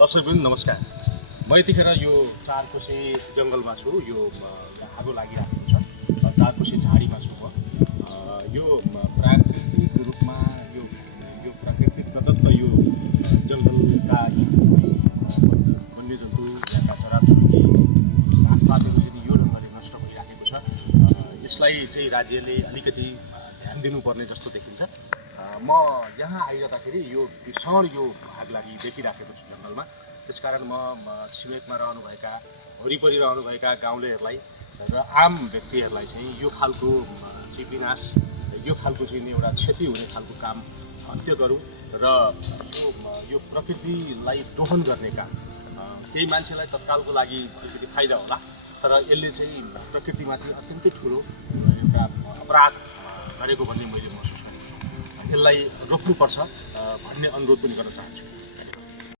दर्शकवृन्द नमस्कार। म यतिखेर यो चारकोसे जङ्गलमा छु। यो आगो लागिरहेको छ। चारकोसे झाडीमा छु म। यो प्राकृतिक रूपमा यो प्राकृतिक प्रदत्त यो जङ्गलका वन्यजन्तु यहाँका चराचुरुङ्गी घाँसपातहरू यदि यो ढङ्गले नष्ट भइराखेको छ, यसलाई चाहिँ राज्यले अलिकति ध्यान दिनुपर्ने जस्तो देखिन्छ। म यहाँ आइरहँदाखेरि यो भीषण यो आग लागि देखिराखेको छु जङ्गलमा। त्यसकारण म छिमेकमा रहनुभएका वरिपरि रहनुभएका गाउँलेहरूलाई र आम व्यक्तिहरूलाई चाहिँ यो खालको चाहिँ विनाश, यो खालको चाहिँ एउटा क्षति हुने खालको काम अन्त्य गरौँ र यो प्रकृतिलाई दोहन गर्ने काम, केही मान्छेलाई तत्कालको लागि अलिकति फाइदा होला, तर यसले चाहिँ प्रकृतिमाथि अत्यन्तै ठुलो एउटा अपराध गरेको भन्ने मैले महसुस गरेको छु। यसलाई रोक्नुपर्छ भन्ने अनुरोध पनि गर्न चाहन्छु।